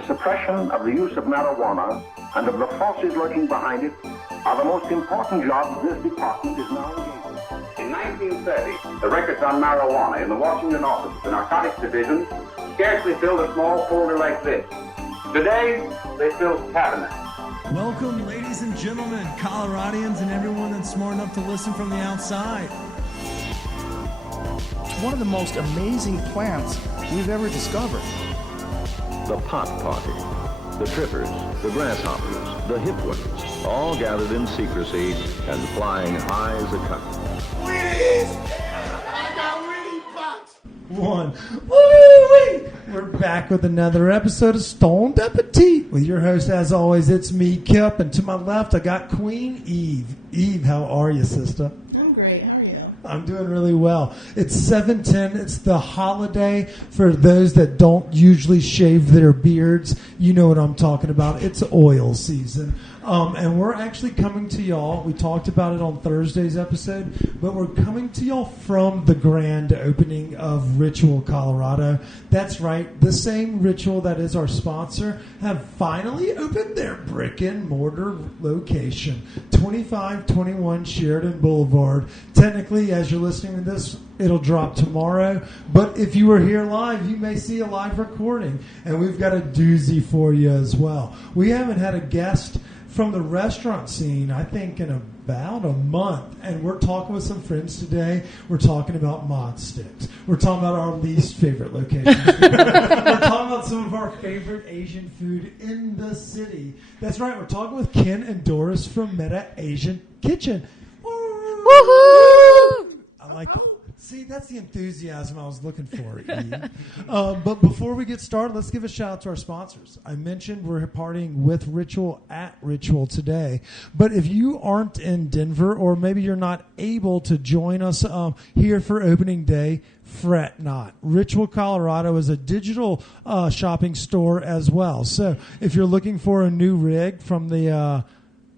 the suppression of the use of marijuana and of the forces lurking behind it are the most important jobs this department is now engaged in. In 1930, the records on marijuana in the Washington office of the Narcotics Division scarcely filled a small folder like this. Today, they fill cabinets. Welcome, ladies and gentlemen, Coloradians, and everyone that's smart enough to listen from the outside. One of the most amazing plants we've ever discovered. The pot party, the trippers, the grasshoppers, the hip ones, all gathered in secrecy and flying high as a kite. I got weed pots. One. Woo-wee! We're back with another episode of Stoned Appetit. With your host, as always, it's me, Kip, and to my left, I got Queen Eve. Eve, how are you, sister? I'm great. How are you? I'm doing really well. It's 7/10. It's the holiday for those that don't usually shave their beards. You know what I'm talking about. It's oil season. And we're actually coming to y'all. We talked about it on Thursday's episode, but we're coming to y'all from the grand opening of Ritual, Colorado. That's right. The same Ritual that is our sponsor have finally opened their brick and mortar location, 2521 Sheridan Blvd. Technically, as you're listening to this, it'll drop tomorrow. But if you were here live, you may see a live recording. And we've got a doozy for you as well. We haven't had a guest from the restaurant scene, I think, in about a month. And we're talking with some friends today. We're talking about mod sticks. We're talking about our least favorite locations. We're talking about some of our favorite Asian food in the city. That's right. We're talking with Ken and Doris from MAK Asian Kitchen. Woohoo! I like See, that's the enthusiasm I was looking for, Eve. But before we get started, let's give a shout out to our sponsors. I mentioned we're partying with Ritual at Ritual today. But if you aren't in Denver, or maybe you're not able to join us here for opening day, fret not. Ritual Colorado is a digital shopping store as well. So if you're looking for a new rig from the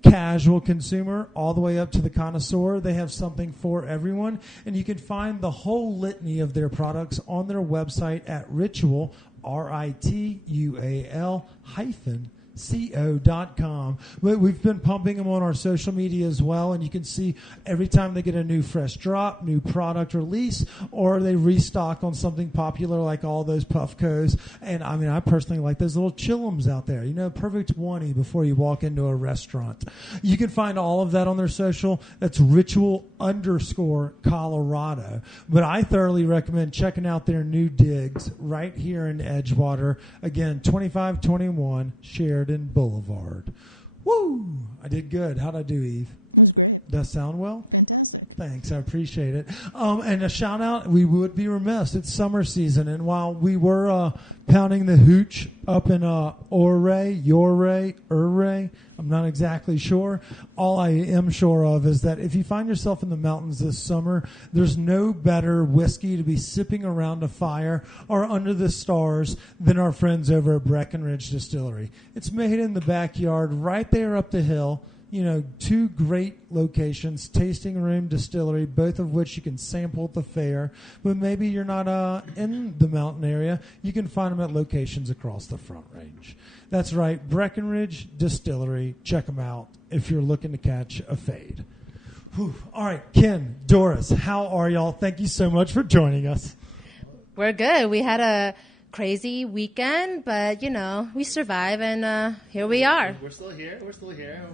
casual consumer all the way up to the connoisseur, they have something for everyone, and you can find the whole litany of their products on their website at Ritual, RITUAL-CO.com. But we've been pumping them on our social media as well, and you can see every time they get a new fresh drop, new product release, or they restock on something popular like all those Puffcos. And I mean, I personally like those little chillums out there. You know, perfect oneie before you walk into a restaurant. You can find all of that on their social. That's Ritual_Colorado. But I thoroughly recommend checking out their new digs right here in Edgewater. Again, 2521 Sheridan Blvd. Woo! I did good. How'd I do, Eve? It was great. Does that sound well? Fantastic. Thanks. I appreciate it. And a shout out, we would be remiss. It's summer season, and while we were pounding the hooch up in Ouray, I'm not exactly sure. All I am sure of is that if you find yourself in the mountains this summer, there's no better whiskey to be sipping around a fire or under the stars than our friends over at Breckenridge Distillery. It's made in the backyard right there up the hill. You know, two great locations, tasting room, distillery, both of which you can sample at the fair. But maybe you're not in the mountain area. You can find them at locations across the Front Range. That's right, Breckenridge Distillery. Check them out if you're looking to catch a fade. Whew. All right, Ken, Doris, how are y'all? Thank you so much for joining us. We're good. We had a crazy weekend, but, you know, we survive, and here we are. We're still here. We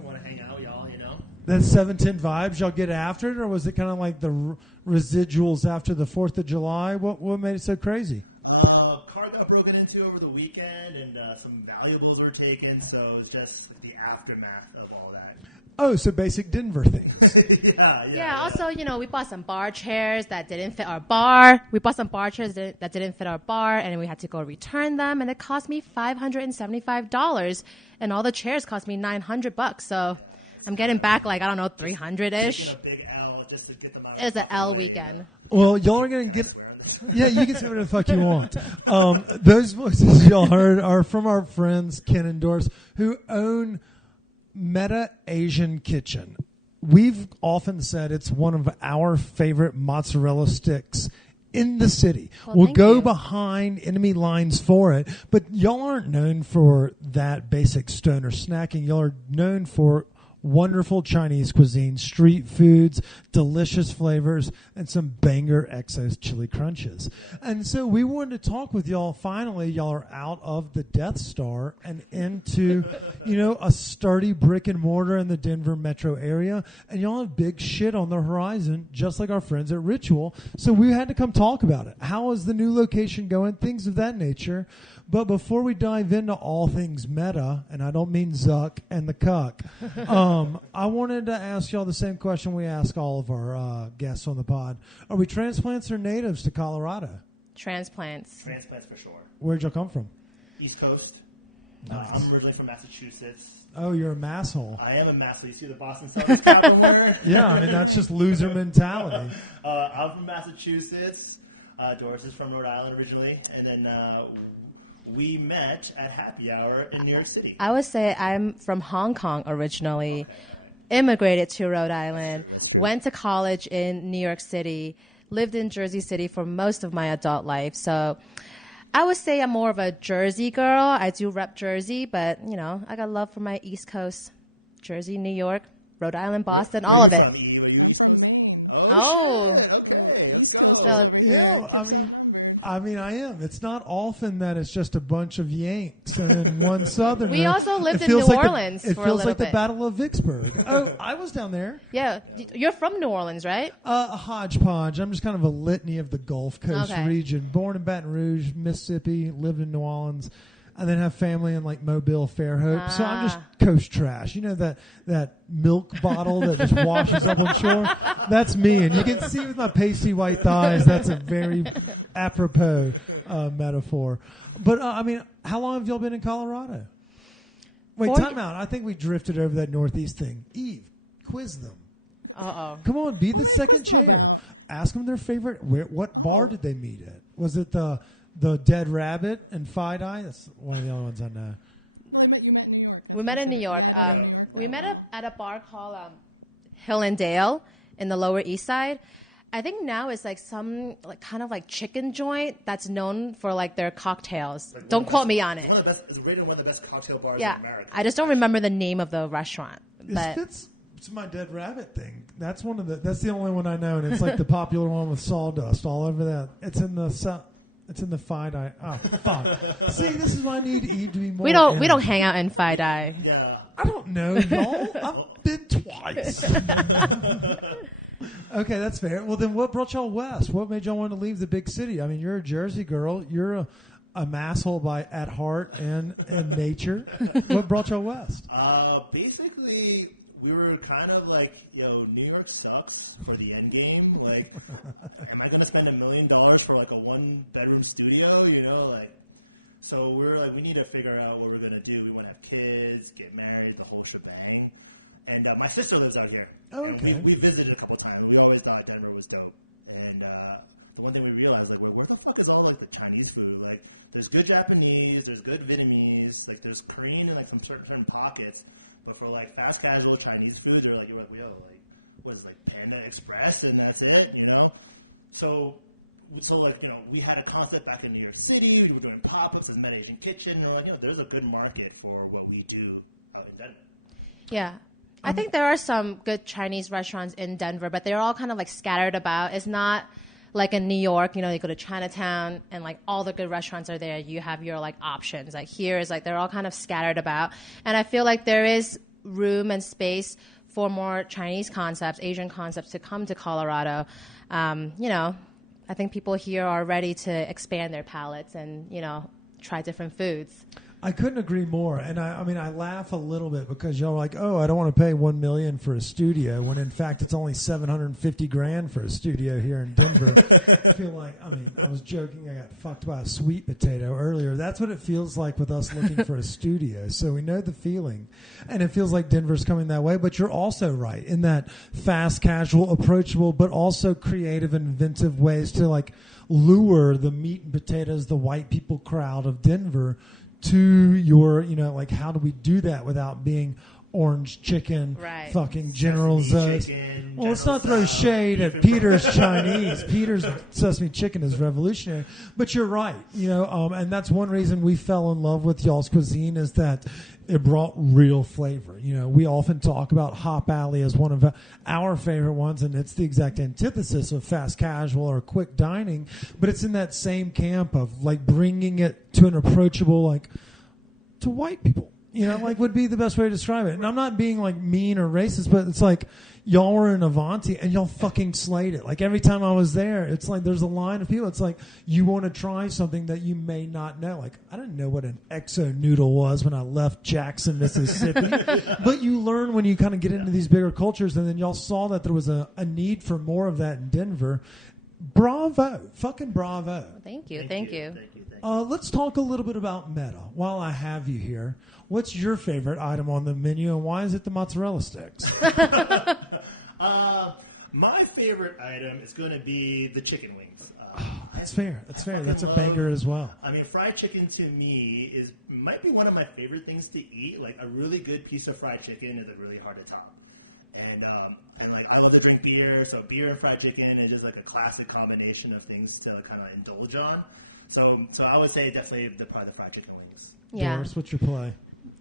want to hang out with y'all, you know. That 710 vibes, y'all get after it, or was it kind of like the residuals after the 4th of July? What made it so crazy? Car got broken into over the weekend, and some valuables were taken, so it's just like the aftermath of all that. Oh, so basic Denver things. Yeah. Also, you know, we bought some bar chairs that didn't fit our bar. We bought some bar chairs that didn't fit our bar, and we had to go return them, and it cost me $575, and all the chairs cost me $900. So I'm getting back like, I don't know, 300-ish. Taking a big L just to get them out of It's the an fucking L way, weekend. you know. Well, y'all are going to Can I swear on this? Yeah, you can say whatever the fuck you want. Those voices y'all heard are from our friends Ken and Doris, who own MAK Asian Kitchen. We've often said it's one of our favorite mozzarella sticks in the city. Well, We'll thank go you. behind enemy lines for it, but y'all aren't known for that basic stoner snacking. Y'all are known for wonderful Chinese cuisine, street foods, delicious flavors, and some banger Exos chili crunches. And so we wanted to talk with y'all. Finally, y'all are out of the Death Star and into, a sturdy brick and mortar in the Denver metro area. And y'all have big shit on the horizon, just like our friends at Ritual. So we had to come talk about it. How is the new location going? Things of that nature. But before we dive into all things meta, and I don't mean Zuck and the cuck, I wanted to ask y'all the same question we ask all of our guests on the pod. Are we transplants or natives to Colorado? Transplants. Transplants for sure. Where'd y'all come from? East Coast. I'm originally from Massachusetts. Oh, you're a masshole. I am a masshole. You see the Boston Celtics cap I'm wearing? Yeah, I mean, that's just loser mentality. I'm from Massachusetts. Doris is from Rhode Island originally. And then we met at happy hour in New York City. I would say I'm from Hong Kong originally. Okay, all right. Immigrated to Rhode Island. That's true. Went to college in New York City. Lived in Jersey City for most of my adult life. So I would say I'm more of a Jersey girl. I do rep Jersey, but, I got love for my East Coast. Jersey, New York, Rhode Island, Boston, Where all are of you it. from, Eve? Are you I'm East from Coast? Maine. Oh, shit. Okay. East let's go. Coasters over here. Yeah, Kip's outnumbered. I mean, I am. It's not often that it's just a bunch of Yanks and then one Southerner. We also lived It in New feels like Orleans it for a feels little like the bit. Battle of Vicksburg. Oh, I was down there. Yeah. You're from New Orleans, right? A hodgepodge. I'm just kind of a litany of the Gulf Coast Okay. region. Born in Baton Rouge, Mississippi, lived in New Orleans, and then have family in like Mobile, Fairhope. So I'm just coast trash. You know that milk bottle that just washes up on shore? That's me. And you can see with my pasty white thighs, that's a very apropos metaphor. But, I mean, how long have y'all been in Colorado? Wait, time out. I think we drifted over that Northeast thing. Eve, quiz them. Uh-oh. Come on, be What the may I second quiz them chair. about? Ask them their favorite. What Oh. bar did they meet at? Was it the Dead Rabbit and Fi-Di? That's one of the only ones I know. Well, you met in New York. That's We met what in I New said. York. Yeah, I don't know New York that We met well. at a bar called Hill and Dale in the Lower East Side. I think now it's like some kind of chicken joint that's known for their cocktails. Don't quote me on it. It's one of the best. It's rated one of the best cocktail bars in America. I just don't actually. remember the name of the restaurant. But It's my Dead Rabbit thing. That's that's the only one I know, and it's like the popular one with sawdust all over that. It's in the Fi-Di. Oh, fuck. See, this is why I need Eve to be more. we don't hang out in Fi-Di. Yeah. I don't know, y'all. I've been twice. Okay, that's fair. Well, then what brought y'all west? What made y'all want to leave the big city? I mean, you're a Jersey girl. You're a masshole at heart and in nature. What brought y'all west? Basically, we were kind of like, New York sucks for the end game. Like, am I going to spend $1 million for a 1-bedroom studio? So we were like, we need to figure out what we're going to do. We want to have kids, get married, the whole shebang. And my sister lives out here, and we visited a couple times. We always thought Denver was dope. And the one thing we realized, where the fuck is all the Chinese food? There's good Japanese, there's good Vietnamese, there's Korean in some certain pockets. But for fast casual Chinese food, they're you're what is it, Panda Express, and that's it, So we had a concept back in New York City. We were doing pop-ups as Meta Asian Kitchen, and we're there's a good market for what we do out in Denver. Yeah. I think there are some good Chinese restaurants in Denver, but they're all kind of scattered about. It's not like in New York, you go to Chinatown and all the good restaurants are there. You have your options. Here is they're all kind of scattered about. And I feel like there is room and space for more Chinese concepts, Asian concepts to come to Colorado. I think people here are ready to expand their palates and, try different foods. I couldn't agree more, and I laugh a little bit because y'all are like, oh, I don't want to pay $1 million for a studio, when in fact it's only $750,000 for a studio here in Denver. I feel I was joking. I got fucked by a sweet potato earlier. That's what it feels like with us looking for a studio. So we know the feeling, and it feels like Denver's coming that way. But you're also right in that fast, casual, approachable, but also creative and inventive ways to lure the meat and potatoes, the white people crowd of Denver to your, how do we do that without being orange chicken, Right. fucking General Sesame Tso's. chicken, Well, let's General not throw Tso, shade beef at and Peter's fries. Chinese. Peter's sesame chicken is revolutionary, but you're right. And that's one reason we fell in love with y'all's cuisine is that it brought real flavor. We often talk about Hop Alley as one of our favorite ones, and it's the exact antithesis of fast casual or quick dining, but it's in that same camp of like bringing it to an approachable, like to white people. Would be the best way to describe it. And I'm not being like mean or racist, but it's like y'all were in Avanti and y'all fucking slayed it. Like every time I was there, it's like there's a line of people. It's like you want to try something that you may not know. Like I didn't know what an exo noodle was when I left Jackson, Mississippi. But you learn when you kind of get into these bigger cultures, and then y'all saw that there was a need for more of that in Denver. Bravo. Fucking bravo. Thank you. Thank you. Let's talk a little bit about meta while I have you here. What's your favorite item on the menu, and why is it the mozzarella sticks? My favorite item is going to be the chicken wings. That's fair. That's fair. Fucking That's love, a banger as well. I mean, fried chicken to me might be one of my favorite things to eat. Like a really good piece of fried chicken is like really hard to top. And like I love to drink beer, so beer and fried chicken is just like a classic combination of things to kind of indulge on. So I would say definitely probably the fried chicken wings. Yeah. Doris, what's your play?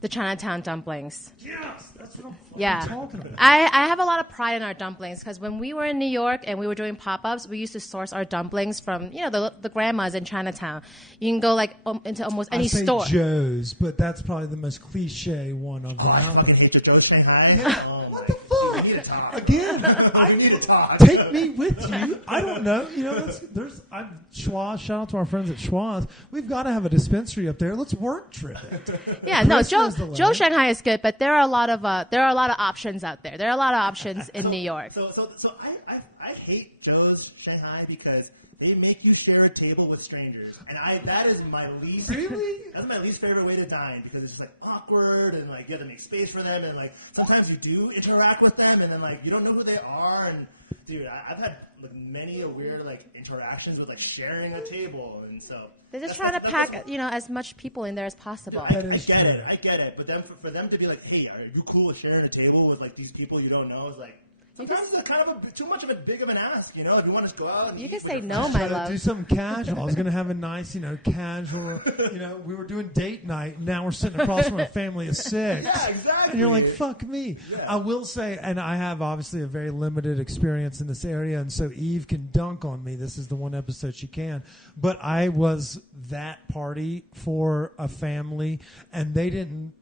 The Chinatown dumplings. Yes, that's what I'm Yeah. talking about. I have a lot of pride in our dumplings because when we were in New York and we were doing pop-ups, we used to source our dumplings from, the grandmas in Chinatown. You can go like into almost any I say store. Joe's, but that's probably the most cliche one of them. Oh, I fucking hate Joe's Shanghai. Oh my god. Dude, we need to talk, bro. We need to talk. Take me with you. I don't know. Schwaz. Shout out to our friends at Schwaz. We've got to have a dispensary up there. Let's work trip it. Yeah, no, Chris knows the Joe way. Shanghai is good, but there are a lot of options out there. There are a lot of options in New York. So I hate Joe's Shanghai because they make you share a table with strangers, and that is my least. Really? That's my least favorite way to dine because it's just like awkward and like you have to make space for them, and like sometimes you do interact with them, and then like you don't know who they are, and dude, I've had like many a weird like interactions with like sharing a table, and so They're just trying to pack, as much people in there as possible. Dude, I get it, but then for them to be like, hey, are you cool with sharing a table with like these people you don't know? It's like. Sometimes it's kind of too much of a big of an ask, If you want to go out and eat with your friends. No, my love. Do something casual. I was going to have a nice, casual, we were doing date night. Now we're sitting across from a family of 6. Yeah, exactly. And you're like, fuck me. Yeah. I will say, and I have obviously a very limited experience in this area, and so Eve can dunk on me. This is the one episode she can. But I was that party for a family, and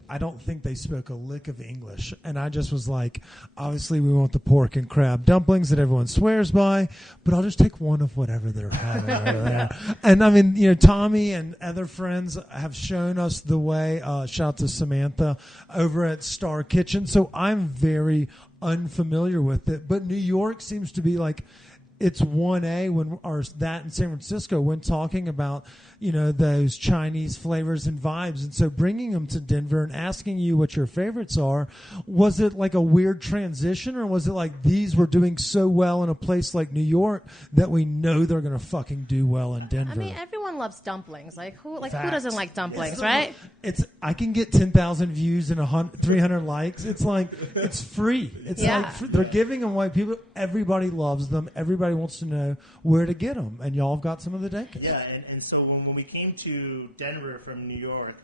I don't think they spoke a lick of English. And I just was like, obviously we want the pork and crab dumplings that everyone swears by, but I'll just take one of whatever they're having over there. And I mean, Tommy and other friends have shown us the way. Shout out to Samantha over at Star Kitchen. So I'm very unfamiliar with it. But New York seems to be like, it's 1A when that in San Francisco when talking about those Chinese flavors and vibes, and so bringing them to Denver and asking you what your favorites are, was it like a weird transition, or was it like these were doing so well in a place like New York that we know they're going to fucking do well in Denver? I mean, everyone loves dumplings. Who doesn't like dumplings, Yeah. right? I can get 10,000 views and 300 likes. It's like it's free. It's they're giving them away. Everybody loves them. Everybody wants to know where to get them, and y'all have got some of the decades. Yeah, and so when we came to Denver from New York,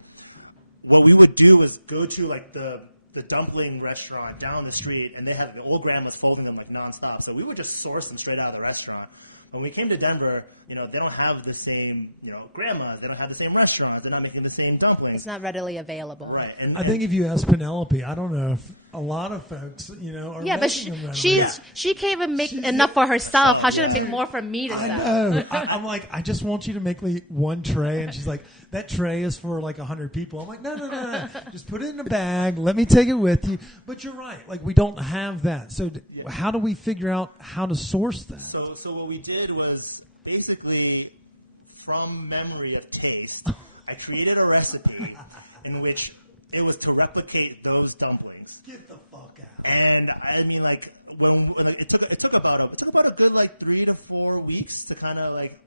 what we would do was go to like the dumpling restaurant down the street, and they had the old grandmas folding them like nonstop. So we would just source them straight out of the restaurant. When we came to Denver, they don't have the same, grandmas. They don't have the same restaurants. They're not making the same dumplings. It's not readily available. Right. And I think if you ask Penelope, I don't know if a lot of folks, are yeah, but making them readily. she can't even make enough for herself. How should I make more for me to sell? No, I'm like, I just want you to make me one tray, and she's like, that tray is for like 100 people. I'm like, no, just put it in a bag. Let me take it with you. But you're right, like we don't have that. So how do we figure out how to source this? So what we did was basically from memory of taste, I created a recipe in which it was to replicate those dumplings. Get the fuck out. And I mean, like when it took about a good like 3 to 4 weeks to kind of like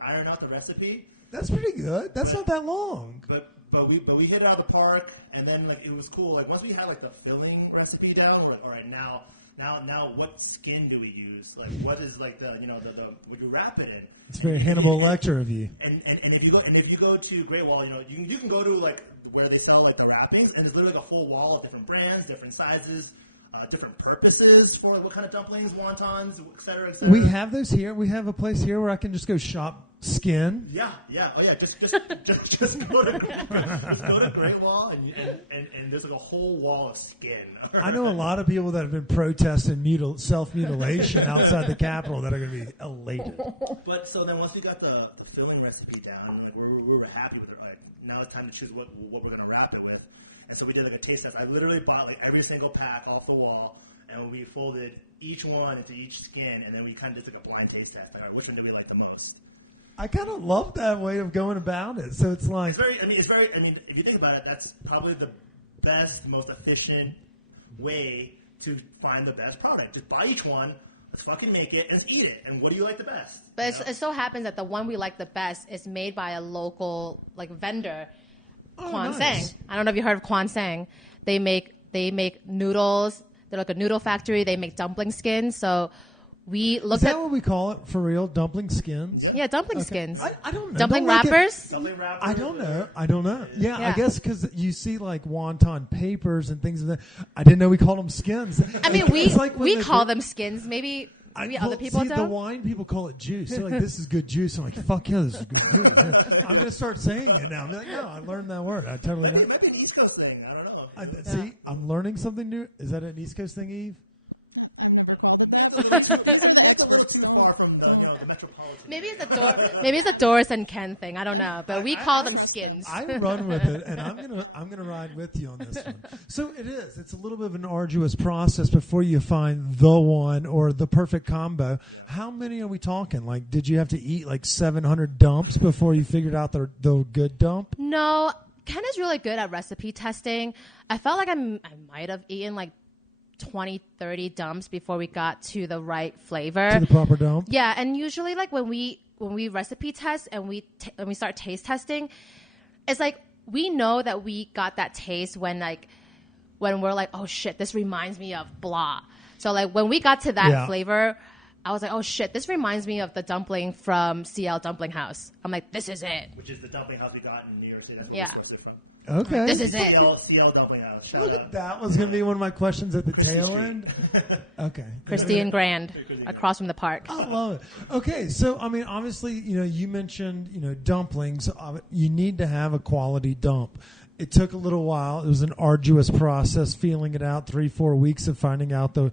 iron out the recipe. That's pretty good. That's not that long. But but we hit it out of the park, and then like it was cool. Like once we had like the filling recipe down, we're like, all right, now what skin do we use? Like what is like the what you wrap it in? It's very Hannibal Lecter of you. And if you go to Great Wall, you can go to like where they sell like the wrappings, and there's literally like a full wall of different brands, different sizes, different purposes for like, what kind of dumplings, wontons, et cetera, et cetera. We have those here. We have a place here where I can just go shop skin. Yeah. Oh yeah. Just go to Great Wall and there's like a whole wall of skin. I know a lot of people that have been protesting self-mutilation outside the Capitol that are going to be elated. But so then once we got the filling recipe down, like we were happy with it. All right, now it's time to choose what we're going to wrap it with. And so we did like a taste test. I literally bought like every single pack off the wall, and we folded each one into each skin, and then we kind of did like a blind taste test. Like, all right, which one do we like the most? I kind of love that way of going about it. So it's like if you think about it, that's probably the best, most efficient way to find the best product. Just buy each one, let's fucking make it, and let's eat it. And what do you like the best? But it so happens that the one we like the best is made by a local like vendor, Kwan nice. Sang. I don't know if you heard of Kwan Sang. They make noodles. They're like a noodle factory. They make dumpling skins. So we looked Is that what we call it for real? Dumpling skins? Yeah, dumpling skins. I don't know. Dumpling Don't make wrappers. Dumpling wrappers. I don't know. Yeah, Yeah. I guess because you see like wonton papers and things like that. I didn't know we called them skins. I mean, It's like when we they- call them skins. Maybe other people see, don't. The wine people call it juice. They're like, this is good juice. I'm like, fuck yeah, this is good juice. I'm going to start saying it now. I'm like, no, I learned that word. It might be an East Coast thing. I don't know. See, I'm learning something new. Is that an East Coast thing, Eve? I've never called it that, but these are the It's experts. a little too far from don't- the metropolitan. Maybe it's a Doris and Ken thing. I don't know, but we call them trust skins. them. I run with it, and I'm gonna ride with you on this one. So it is. It's a little bit of an arduous process before you find the one or the perfect combo. Yeah. How many are we talking? Like, did you have to eat like 700 dumps before you figured out the good dump? No, Ken is really good at recipe testing. I felt like I might have eaten like 20, 30 dumps before we got to the right flavor. To the proper dump? Yeah, and usually like when we recipe test and we start taste testing, it's like we know that we got that taste when we're like, oh shit, this reminds me of blah. So like when we got to that flavor, I was like, oh shit, this reminds me of the dumpling from CL Dumpling House. I'm like, this is it. Which is the dumpling house we got in New York City. That's where we sourced it from. Okay. This is it. CL Dumpling House. Shout out. That was going to be one of my questions at the Christie tail Street. end. Okay. Christie and Grand, Christie and across from the park. I love it. Okay, so I mean, obviously, you mentioned, dumplings. You need to have a quality dump. It took a little while. It was an arduous process, feeling it out, 3-4 weeks of finding out the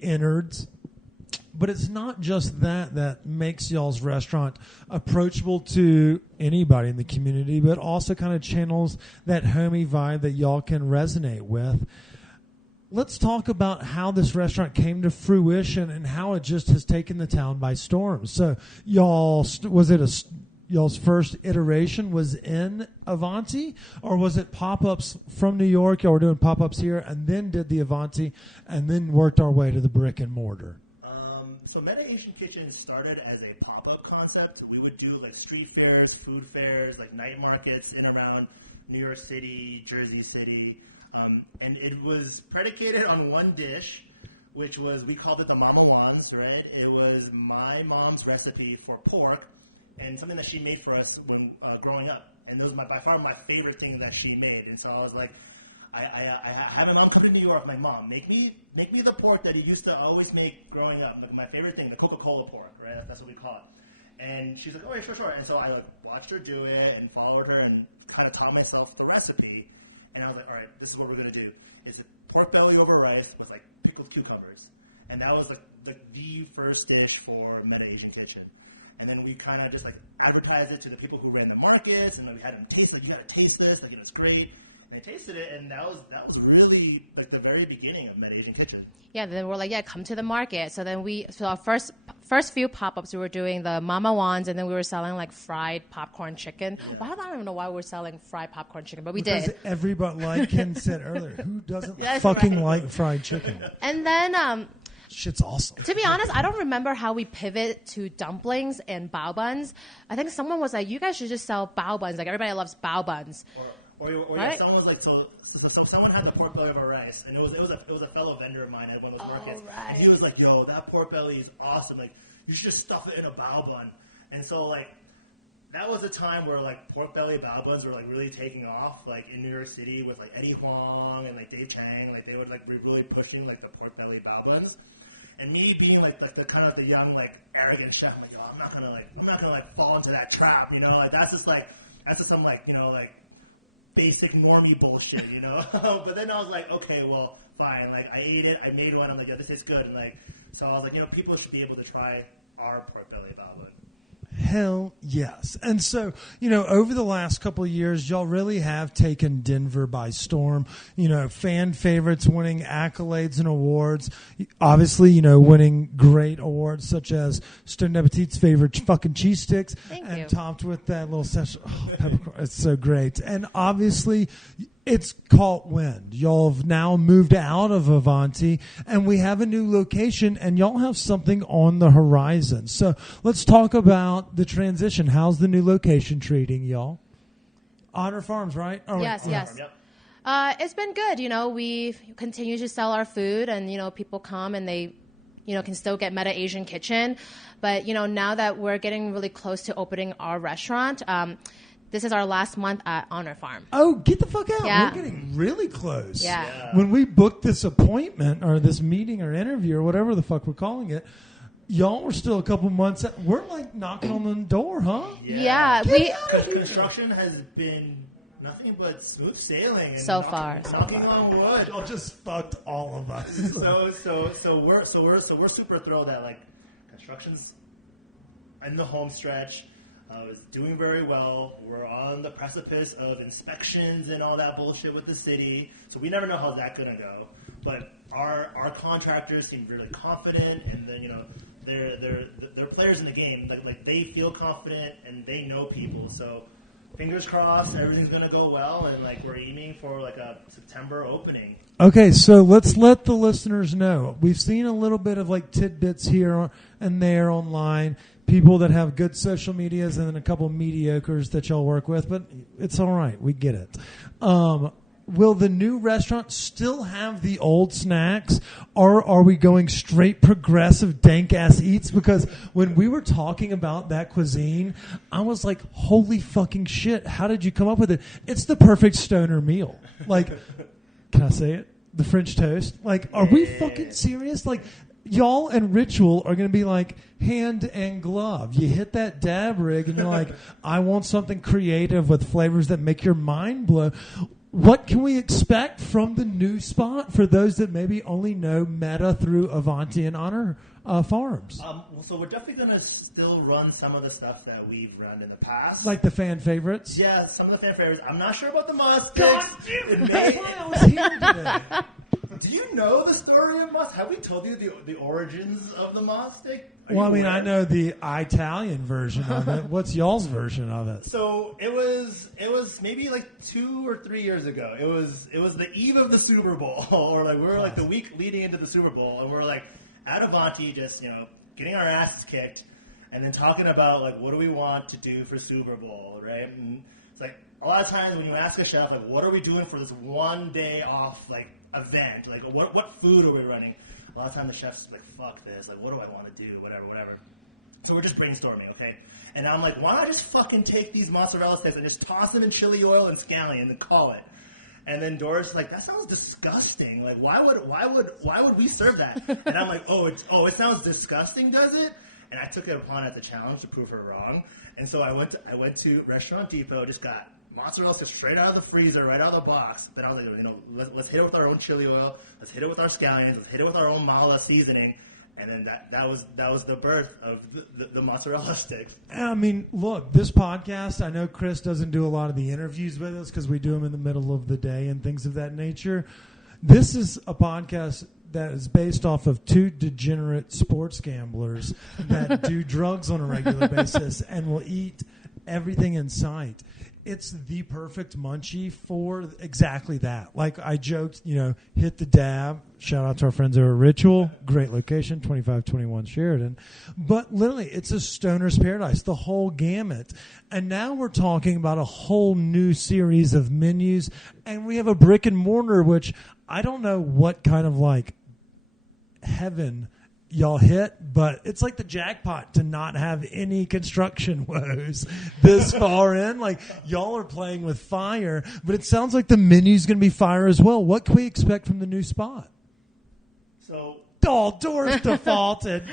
innards. But it's not just that makes y'all's restaurant approachable to anybody in the community, but also kind of channels that homey vibe that y'all can resonate with. Let's talk about how this restaurant came to fruition and how it just has taken the town by storm. So y'all's first iteration was in Avanti, or was it pop-ups from New York? Y'all were doing pop-ups here and then did the Avanti and then worked our way to the brick and mortar? So Meta Asian Kitchen started as a pop-up concept. We would do like street fairs, food fairs, like night markets in around New York City, Jersey City. And it was predicated on one dish, which was, we called it the Mama Wan's, right? It was my mom's recipe for pork and something that she made for us when growing up. And that was by far my favorite thing that she made. And so I was like, I had my mom come to New York. My mom, make me the pork that you used to always make growing up. Like my favorite thing, the Coca-Cola pork, right? That's what we call it. And she's like, oh yeah, sure. And so I watched her do it and followed her and kind of taught myself the recipe. And I was like, all right, this is what we're gonna do. It's a pork belly over rice with like pickled cucumbers. And that was like the first dish for Meta Asian Kitchen. And then we kind of just like advertised it to the people who ran the markets, and we had them taste you got to taste this, it's great. And they tasted it, and that was really like the very beginning of Meta Asian Kitchen. Yeah, then we're like, come to the market. So then our first few pop-ups, we were doing the Mama Wan's, and then we were selling like fried popcorn chicken. Yeah. Well, I don't even know why we're selling fried popcorn chicken, but we Because did. everybody, like Ken said earlier, who doesn't fucking like fried chicken? And then shit's awesome. To be honest, I don't remember how we pivot to dumplings and bao buns. I think someone was like, you guys should just sell bao buns. Like, everybody loves bao buns. Or yeah, Right? someone was like, so someone had the pork belly over rice, and it was a fellow vendor of mine at one of those markets, right. and he was like, yo, that pork belly is awesome. Like, you should just stuff it in a bao bun. And so like, that was a time where like pork belly bao buns were like really taking off, like in New York City with like Eddie Huang and like Dave Chang, like they would like be really pushing like the pork belly bao buns. And me being like the kind of like the young like arrogant chef, I'm like, yo, I'm not gonna fall into that trap, you know? Like that's just some like, you know, like basic normie bullshit, you know? But then I was like, okay, well, fine. Like I ate it, I made one, I'm like, yo, this tastes good, and like so I was like, you know, people should be able to try our pork belly bao bun. Hell yes. And so, you know, over the last couple of years, y'all really have taken Denver by storm. You know, fan favorites, winning accolades and awards. Obviously, you know, winning great awards such as Stoned Appetit's favorite fucking cheese sticks. Thank and you. Topped with that little session. Oh, it's so great. And obviously, it's caught wind. Y'all have now moved out of Avanti, and we have a new location, and y'all have something on the horizon. So let's talk about the transition. How's the new location treating y'all? HonorFarms, right? Oh, Yes, right. yes. Yep. It's been good. You know, we continue to sell our food, and you know, people come and they, you know, can still get Meta Asian Kitchen. But you know, now that we're getting really close to opening our restaurant, this is our last month at HonorFarm. Oh, get the fuck out. Yeah. We're getting really close. Yeah. When we booked this appointment or this meeting or interview or whatever the fuck we're calling it, y'all were still a couple months out. We're like knocking on the door, huh? Yeah, Construction has been nothing but smooth sailing and So far. knocking on wood. Y'all just fucked all of us. So we're super thrilled that like construction's in the home stretch. Is doing very well. We're on the precipice of inspections and all that bullshit with the city, so we never know how's that gonna go. But our contractors seem really confident, and then you know they're players in the game. Like they feel confident and they know people. So fingers crossed, everything's gonna go well, and like we're aiming for like a September opening. Okay, so let's let the listeners know. We've seen a little bit of like tidbits here and there online. People that have good social medias and then a couple mediocres that y'all work with, but it's all right. We get it. Will the new restaurant still have the old snacks, or are we going straight progressive dank-ass eats? Because when we were talking about that cuisine, I was like, holy fucking shit, how did you come up with it? It's the perfect stoner meal. Like, can I say it? The French toast. Like, are we fucking serious? Like, y'all and Ritual are going to be like hand and glove. You hit that dab rig and you're like, I want something creative with flavors that make your mind blow. What can we expect from the new spot for those that maybe only know Meta through Avanti and HonorFarms? So we're definitely going to still run some of the stuff that we've run in the past. Like the fan favorites? Yeah, some of the fan favorites. I'm not sure about the Moss sticks. It may. I was here today. Do you know the story of Moss? Have we told you the origins of the Moss stick? Are Well, you I mean, aware? I know the Italian version of it. What's y'all's version of it? So it was maybe like 2 or 3 years ago. It was the eve of the Super Bowl, or like we were like the week leading into the Super Bowl, and we're like at Avanti, just getting our asses kicked, and then talking about like what do we want to do for Super Bowl, right? And it's like a lot of times when you ask a chef like what are we doing for this one day off like event, like what food are we running? A lot of times the chef's like, fuck this, like what do I want to do, whatever. So we're just brainstorming, okay? And I'm like, why not just fucking take these mozzarella sticks and just toss them in chili oil and scallion and call it? And then Doris is like, that sounds disgusting. Like why would we serve that? And I'm like, it sounds disgusting, does it? And I took it upon as a challenge to prove her wrong. And so I went to Restaurant Depot, just got mozzarella sticks straight out of the freezer, right out of the box. But I was like, let's hit it with our own chili oil. Let's hit it with our scallions. Let's hit it with our own mala seasoning. And then that was the birth of the mozzarella sticks. I mean, look, this podcast, I know Chris doesn't do a lot of the interviews with us because we do them in the middle of the day and things of that nature. This is a podcast that is based off of two degenerate sports gamblers that do drugs on a regular basis and will eat everything in sight. It's the perfect munchie for exactly that. Like I joked, hit the dab. Shout out to our friends over at Ritual. Great location, 2521 Sheridan. But literally, it's a stoner's paradise, the whole gamut. And now we're talking about a whole new series of menus. And we have a brick and mortar, which I don't know what kind of like heaven y'all hit, but it's like the jackpot to not have any construction woes this far in. Like y'all are playing with fire, but it sounds like the menu's going to be fire as well. What can we expect from the new spot? So, Doris defaulted.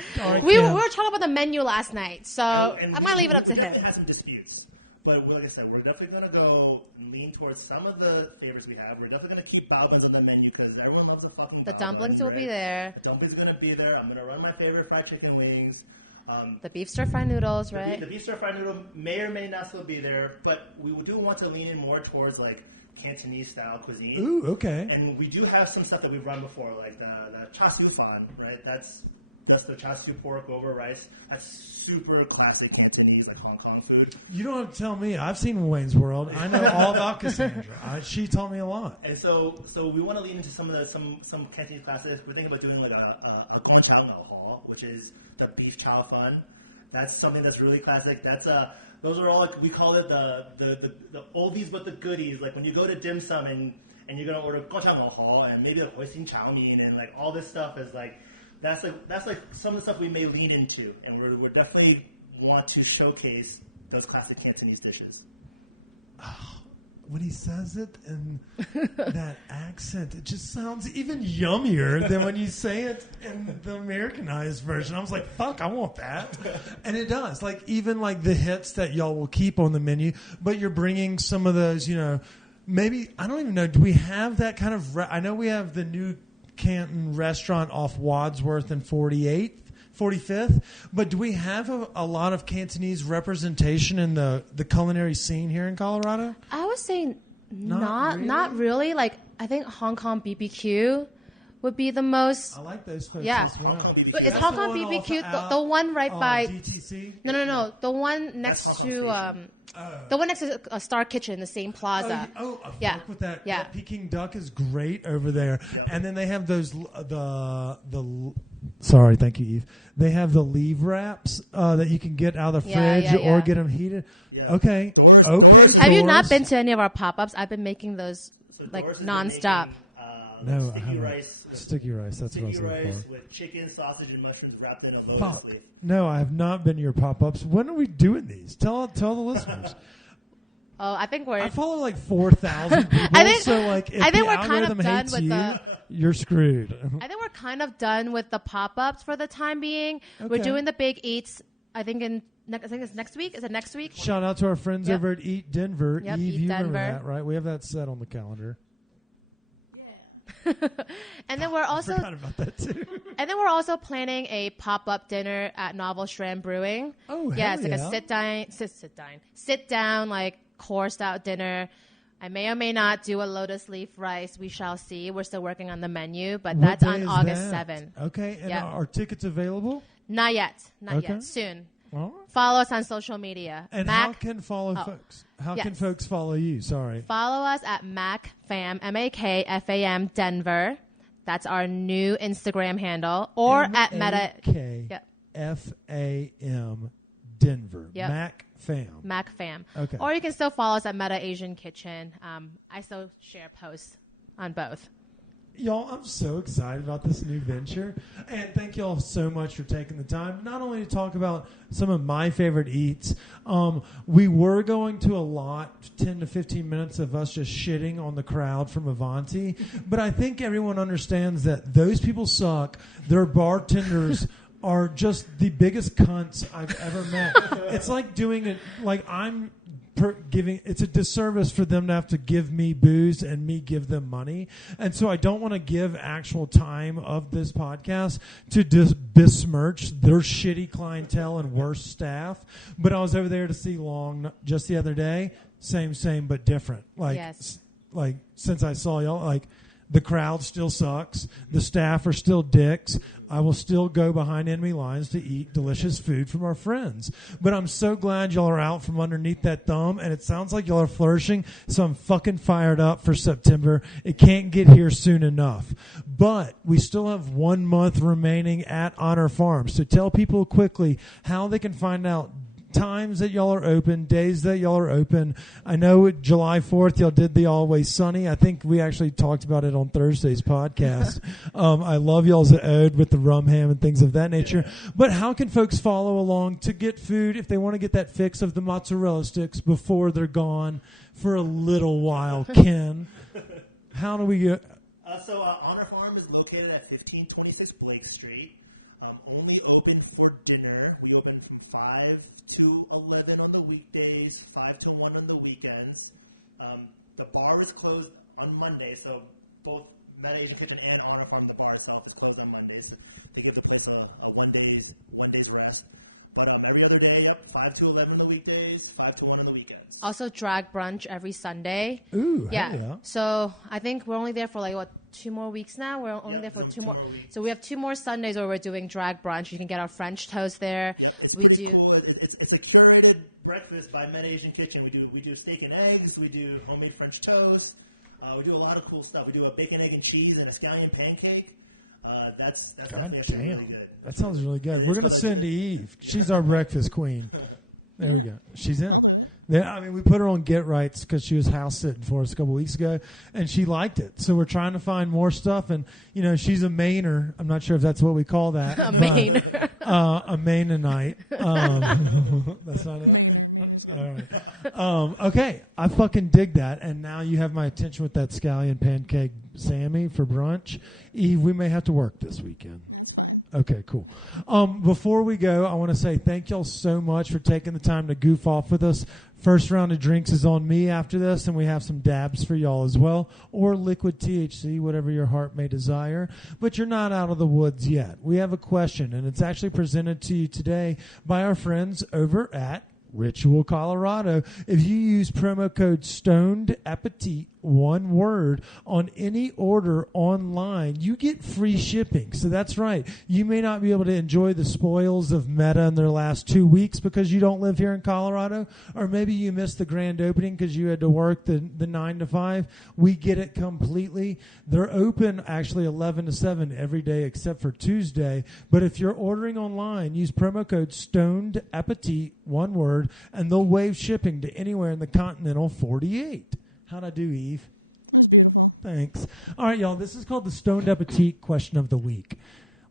We were talking about the menu last night, so and I'm going to leave it up to we definitely him. had some disputes. But like I said, we're definitely going to go lean towards some of the favorites we have. We're definitely going to keep bao buns on the menu because everyone loves a fucking bao bun, dumplings will right? be there. The dumplings are going to be there. I'm going to run my favorite fried chicken wings. The beef stir-fry noodles, right? The beef stir-fry noodle may or may not still be there, but we do want to lean in more towards like Cantonese-style cuisine. Ooh, okay. And we do have some stuff that we've run before, like the cha siu fan, right? That's the cha siu pork over rice. That's super classic Cantonese, like Hong Kong food. You don't have to tell me. I've seen Wayne's World. I know all about Cassandra. She taught me a lot. And so we want to lean into some of the some Cantonese classics. We're thinking about doing like a gong chao ngao ho, which is the beef chow fun. That's something that's really classic. That's those are all like we call it the oldies but the goodies. Like when you go to dim sum and you're gonna order gong chao ngao ho and maybe like hoisin chow mein and like all this stuff is like. That's like some of the stuff we may lean into, and we're definitely want to showcase those classic Cantonese dishes. When he says it in that accent, it just sounds even yummier than when you say it in the Americanized version. I was like, fuck, I want that. And it does. Like, even like the hits that y'all will keep on the menu, but you're bringing some of those, maybe, I don't even know, do we have that kind of, I know we have the new Canton restaurant off Wadsworth and 45th, but do we have a lot of Cantonese representation in the culinary scene here in Colorado? I would say not really. Like I think Hong Kong BBQ would be the most. I like those folks. Yeah, Hong Kong BBQ. Is Hong Kong BBQ the one right by? DTC? No. The one next That's Hong Kong to Station. the one next to Star Kitchen, the same plaza. I fuck with that. Yeah. That Peking duck is great over there. Yep. And then they have those sorry, thank you, Eve. They have the leaf wraps that you can get out of the fridge or get them heated. Yeah. Okay. Doris is. Have you not been to any of our pop-ups? I've been making those So like Doris has nonstop. been making sticky rice with That's sticky what I was rice with chicken, sausage, and mushrooms wrapped in a lotus leaf. No, I have not been to your pop-ups. When are we doing these? Tell the listeners. Oh, I think I follow like 4,000 people. So like, if I think the we're kind of algorithm done hates with you, you're screwed. I think we're kind of done with the pop-ups for the time being. Okay. We're doing the big eats. I think it's next week. Is it next week? Shout out to our friends over at Eat Denver. Yep, Eve, Eat you remember Denver. that, right? We have that set on the calendar. Yeah. And then we're also Forgot about that too. And then we're also planning a pop-up dinner at Novel Strand Brewing. Oh, yeah, hell it's like yeah. a sit down, like coursed out dinner. I may or may not do a lotus leaf rice. We shall see. We're still working on the menu, but What that's day on is August that? 7th. Okay, and Yeah. are tickets available? Not yet. Not Okay. yet. Soon. All right. Follow us on social media. And how can folks? How can yes. folks follow you? Sorry. Follow us at MAK Fam, MAK Denver. That's our new Instagram handle. Or at Meta. Yep. MAKFAM Denver. Yep. MAK Fam. MAK Fam. Okay. Or you can still follow us at Meta Asian Kitchen. I still share posts on both. Y'all, I'm so excited about this new venture. And thank y'all so much for taking the time, not only to talk about some of my favorite eats. We were going to allot 10 to 15 minutes of us just shitting on the crowd from Avanti. But I think everyone understands that those people suck. Their bartenders are just the biggest cunts I've ever met. It's like doing it, like it's a disservice for them to have to give me booze and me give them money. And so I don't want to give actual time of this podcast to besmirch their shitty clientele and worse staff. But I was over there to see Long just the other day. Same, but different. Like, Yes. like since I saw y'all, like, The crowd still sucks. The staff are still dicks. I will still go behind enemy lines to eat delicious food from our friends. But I'm so glad y'all are out from underneath that thumb, and it sounds like y'all are flourishing, so I'm fucking fired up for September. It can't get here soon enough. But we still have 1 month remaining at HonorFarms. So tell people quickly how they can find out times that y'all are open, days that y'all are open. I know July 4th y'all did the Always Sunny. I think we actually talked about it on Thursday's podcast. I love y'all's ode with the rum ham and things of that nature. Yeah. But how can folks follow along to get food if they want to get that fix of the mozzarella sticks before they're gone for a little while? Ken, how do we get... Honor Farm is located at 1526 Blake Street. Only open for dinner. We open from 5 to 11 on the weekdays, 5 to 1 on the weekends. The bar is closed on Monday, so both Meta Asian Kitchen and Honor Farm, the bar itself, is closed on Mondays. So they give the place a one day's rest. But every other day, 5 to 11 on the weekdays, 5 to 1 on the weekends. Also drag brunch every Sunday. Ooh, yeah. So I think we're only there for 2 more weeks now. We're only there for two more weeks. So we have 2 more Sundays where we're doing drag brunch. You can get our French toast there. Yep, it's pretty cool. It's a curated breakfast by Meta Asian Kitchen. We do steak and eggs. We do homemade French toast. We do a lot of cool stuff. We do a bacon, egg, and cheese and a scallion pancake. That's definitely actually really good. That sounds really good. It's We're going to send Eve. She's our breakfast queen. Yeah. She's in. I'll do it. Yeah, I mean, we put her on Get Rights because she was house sitting for us a couple weeks ago, and she liked it. So we're trying to find more stuff, and she's a Mainer. I'm not sure if that's what we call that. A Mainer. A Mainonite. That's not it. Mainer's good. Right. Okay, I fucking dig that, and now you have my attention with that scallion pancake Sammy for brunch. Eve, we may have to work this weekend. That's fine. Okay, cool. Before we go, I want to say thank y'all so much for taking the time to goof off with us. First round of drinks is on me after this, and we have some dabs for y'all as well, or liquid THC, whatever your heart may desire. But you're not out of the woods yet. We have a question, and it's actually presented to you today by our friends over at Ritual Colorado. If you use promo code Stoned Appetit, one word, on any order online, you get free shipping. So that's right. You may not be able to enjoy the spoils of Meta in their last 2 weeks because you don't live here in Colorado, or maybe you missed the grand opening because you had to work the 9 to 5. We get it completely. They're open actually 11 to 7 every day except for Tuesday. But if you're ordering online, use promo code Stoned Appetit, one word, and they'll waive shipping to anywhere in the continental 48. How'd I do, Eve? It was beautiful. Thanks. All right, y'all. This is called the Stoned Appetit question of the week.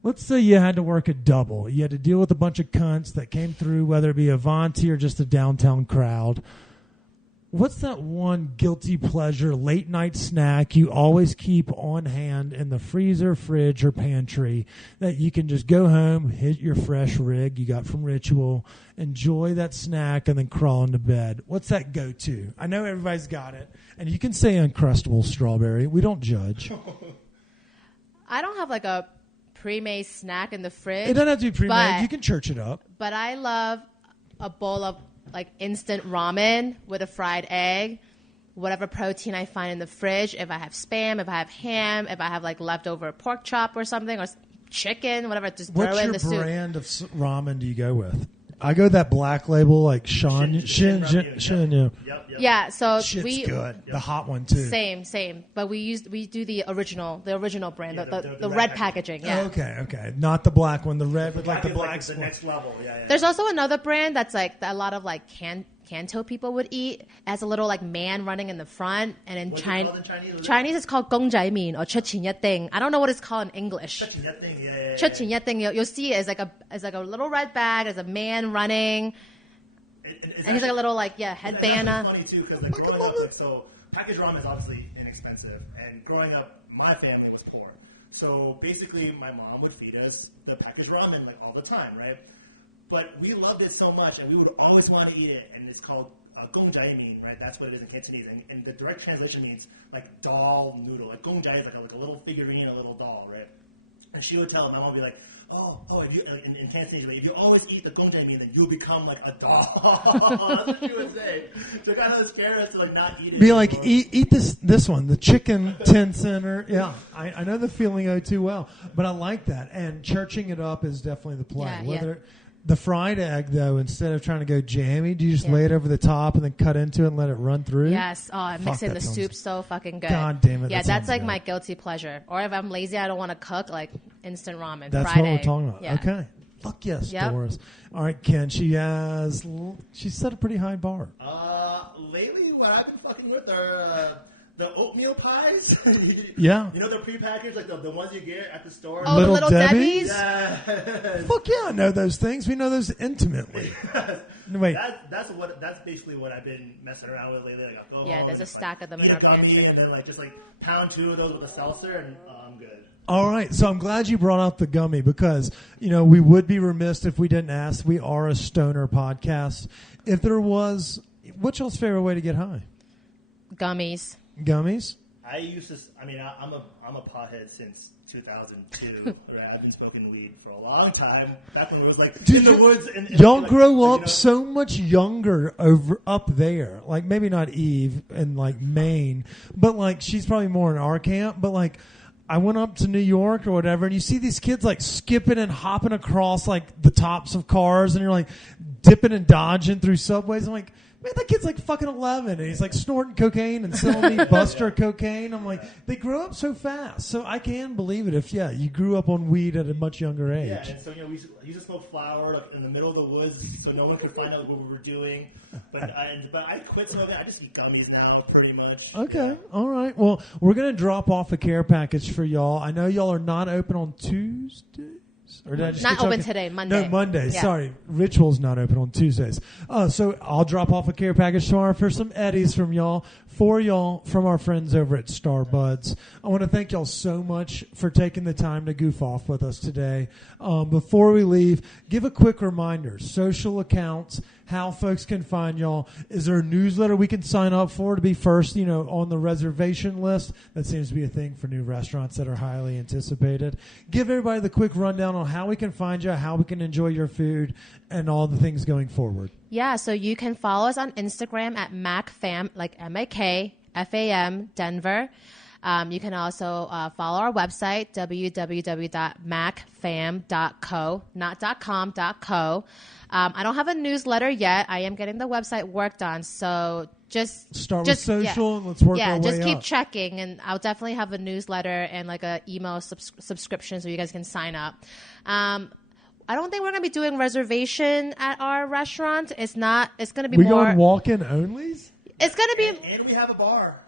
Let's say you had to work a double. You had to deal with a bunch of cunts that came through, whether it be Avanti or just a downtown crowd. What's that one guilty pleasure late night snack you always keep on hand in the freezer, fridge, or pantry that you can just go home, hit your fresh rig you got from Ritual, enjoy that snack, and then crawl into bed? What's that go-to? I know everybody's got it, and you can say Uncrustable strawberry. We don't judge. I don't have a pre-made snack in the fridge. It doesn't have to be pre-made. You can church it up. But I love a bowl of instant ramen with a fried egg, whatever protein I find in the fridge. If I have Spam, if I have ham, if I have leftover pork chop or something, or chicken, whatever, just throw it in the soup. What's your brand of ramen do you go with? I go that Black Label, Shin. Yep. Yeah, so Shit's good. The hot one too. Same. But we do the original brand, the red packaging. Yeah. Okay. Not the black one. The red. The black is the next level. Yeah. There's also another brand that's a lot of Kanto people would eat, as a little man running in the front, and in What's it called in Chinese? Chinese it's called gong jai min or che qin yat ding. I don't know what it's called in English. Che qin yat ding, yeah. Che qin yat ding. You'll see it as a little red bag, as a man running. It's actually a little headband. It's actually funny too, because growing up, so packaged ramen is obviously inexpensive, and growing up, my family was poor. So basically, my mom would feed us the packaged ramen all the time, right? But we loved it so much, and we would always want to eat it. And it's called gong jai min, right? That's what it is in Cantonese. And the direct translation means doll noodle. Gong jai is like a little figurine, a little doll, right? And she would tell him, my mom would be like, if you, in Cantonese, if you always eat the gongjae mean, then you'll become like a dog. That's what she would say. To kind of scare us to like not eat it Be anymore. like, eat this one, the chicken 10 center. Yeah, I know the feeling too well, but I like that. And churching it up is definitely the play. The fried egg, though, instead of trying to go jammy, do you just lay it over the top and then cut into it and let it run through? Yes. Oh, I mix it in the soup so fucking good. God damn it. Yeah, that's like good. my guilty pleasure. Or if I'm lazy, I don't want to cook, like instant ramen. That's fried what egg. we're talking about. Yeah. Okay. Fuck yes, Yep. Doris. All right, Ken, she set a pretty high bar. Lately, what I've been fucking with are the oatmeal pies. Yeah. You know the prepackaged, like the ones you get at the store? Oh, the Little Debbie's? Yes. Fuck yeah, I know those things. We know those intimately. Wait. That's basically what I've been messing around with lately. Like I'll go Yeah, home there's and a if stack of them eat in a our gummy pantry. and then like just like pound 2 of those with a seltzer and I'm good. All right, so I'm glad you brought up the gummy because, we would be remiss if we didn't ask. We are a stoner podcast. If there was, what's y'all's favorite way to get high? Gummies. Gummies? I'm a pothead since 2002. Right, I've been smoking weed for a long time. Back when we was like in the woods. Y'all grow up so much younger up there. Like maybe not Eve in like Maine, but like she's probably more in our camp. But like I went up to New York or whatever, and you see these kids like skipping and hopping across like the tops of cars, and you're like dipping and dodging through subways. I'm like, man, that kid's like fucking 11, and he's like snorting cocaine and selling me Buster cocaine. I'm like, they grow up so fast. So I can believe it if, you grew up on weed at a much younger age. Yeah, and so we used to smoke flower like in the middle of the woods, so no one could find out what we were doing. But I quit smoking. I just eat gummies now, pretty much. Okay, yeah. All right. Well, we're gonna drop off a care package for y'all. I know y'all are not open on Tuesdays. Or did I just Not get y'all open today, Monday. No, Monday. Yeah. Sorry. Ritual's not open on Tuesdays. So I'll drop off a care package tomorrow for some Eddies from y'all, from our friends over at Starbuds. I want to thank y'all so much for taking the time to goof off with us today. Before we leave, give a quick reminder. Social accounts, how folks can find y'all. Is there a newsletter we can sign up for to be first, on the reservation list? That seems to be a thing for new restaurants that are highly anticipated. Give everybody the quick rundown on how we can find you, how we can enjoy your food, and all the things going forward. Yeah, so you can follow us on Instagram at MAK Fam, like MAK FAM Denver. You can also follow our website, www.macfam.co, not .com, .co. I don't have a newsletter yet. I am getting the website worked on, so just start with social and let's work our way up. Yeah, just keep checking, and I'll definitely have a newsletter and like a email subscription so you guys can sign up. I don't think we're going to be doing reservation at our restaurant. It's going to be more. We going walk-in onlys? It's going to be. And we have a bar.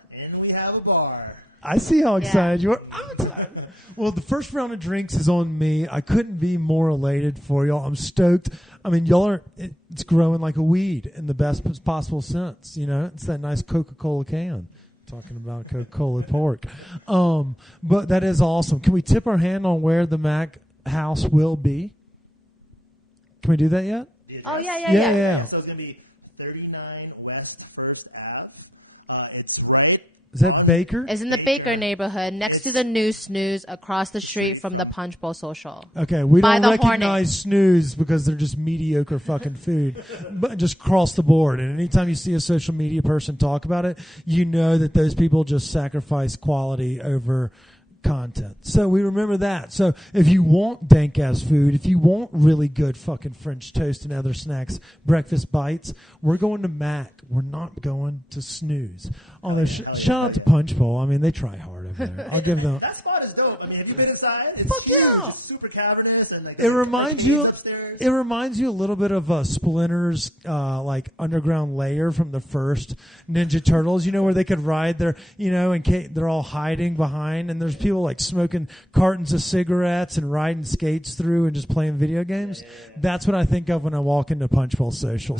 I see how excited you are. I'm excited. Well, the first round of drinks is on me. I couldn't be more elated for y'all. I'm stoked. I mean, it's growing like a weed in the best possible sense. It's that nice Coca-Cola can. Talking about Coca-Cola pork. But that is awesome. Can we tip our hand on where the MAK house will be? Can we do that yet? The address? Oh, yeah. So it's going to be 39 West 1st Ave. It's right Is that on Baker? It's in the Baker neighborhood, next to the new Snooze, across the street from the Punch Bowl Social. Okay, we By don't the recognize Snooze because they're just mediocre fucking food. But just cross the board. And anytime you see a social media person talk about it, you know that those people just sacrifice quality over content. So we remember that. So if you want dank ass food, if you want really good fucking French toast and other snacks, breakfast bites, we're going to MAK. We're not going to Snooze. Shout out to Punch Bowl. I mean, they try hard over there. I'll give them. That spot is dope. I mean, have you been inside? It's huge. Yeah. It's super cavernous and like there's arcades upstairs. It reminds you a little bit of Splinter's like underground lair from the first Ninja Turtles. Where they could ride their, and they're all hiding behind, and there's people like smoking cartons of cigarettes and riding skates through and just playing video games. Yeah. That's what I think of when I walk into Punch Bowl Social.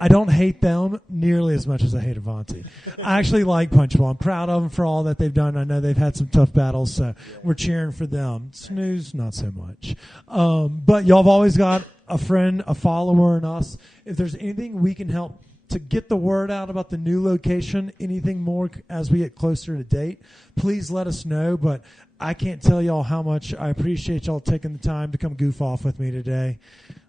I don't hate them nearly as much as I hate Avanti. I actually like Punch Bowl. I'm proud of them for all that they've done. I know they've had some tough battles, so we're cheering for them. Nice. Snooze, not so much. But y'all have always got a friend, a follower in us. If there's anything we can help to get the word out about the new location, anything more as we get closer to date, please let us know. But I can't tell y'all how much I appreciate y'all taking the time to come goof off with me today.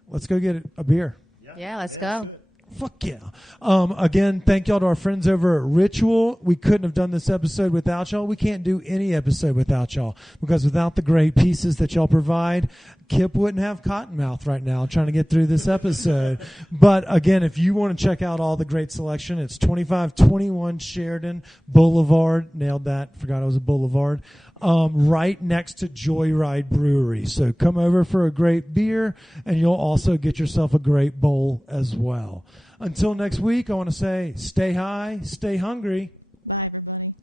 Let's go get a beer. Yeah, let's let's go. do it. Fuck yeah. Again, thank y'all to our friends over at Ritual. We couldn't have done this episode without y'all. We can't do any episode without y'all, because without the great pieces that y'all provide, Kip wouldn't have Cottonmouth right now trying to get through this episode. But again, if you want to check out all the great selection, it's 2521 Sheridan Boulevard. Nailed that. Forgot it was a boulevard. Right next to Joyride Brewery. So come over for a great beer, and you'll also get yourself a great bowl as well. Until next week, I want to say stay high, stay hungry. Bye, everybody.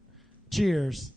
Cheers.